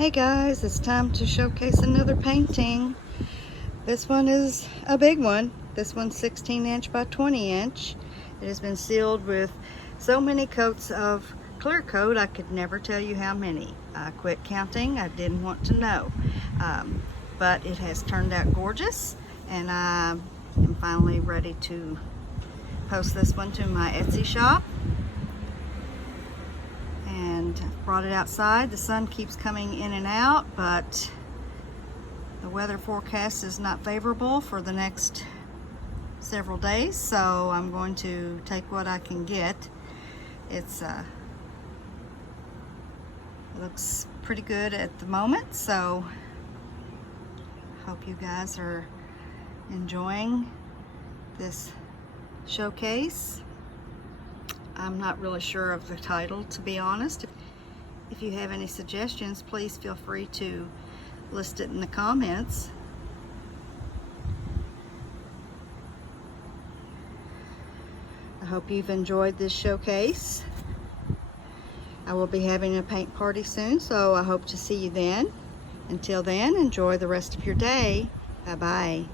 Hey guys, it's time to showcase another painting. This one is a big one. This one's 16 inch by 20 inch. It has been sealed with so many coats of clear coat I could never tell you how many. I quit counting, I didn't want to know. But it has turned out gorgeous, and I am finally ready to post this one to my Etsy shop. And brought it outside. The sun keeps coming in and out, but the weather forecast is not favorable for the next several days, so I'm going to take what I can get. It looks pretty good at the moment, so hope you guys are enjoying this showcase. I'm not really sure of the title, to be honest. If you have any suggestions, please feel free to list it in the comments. I hope you've enjoyed this showcase. I will be having a paint party soon, so I hope to see you then. Until then, enjoy the rest of your day. Bye-bye.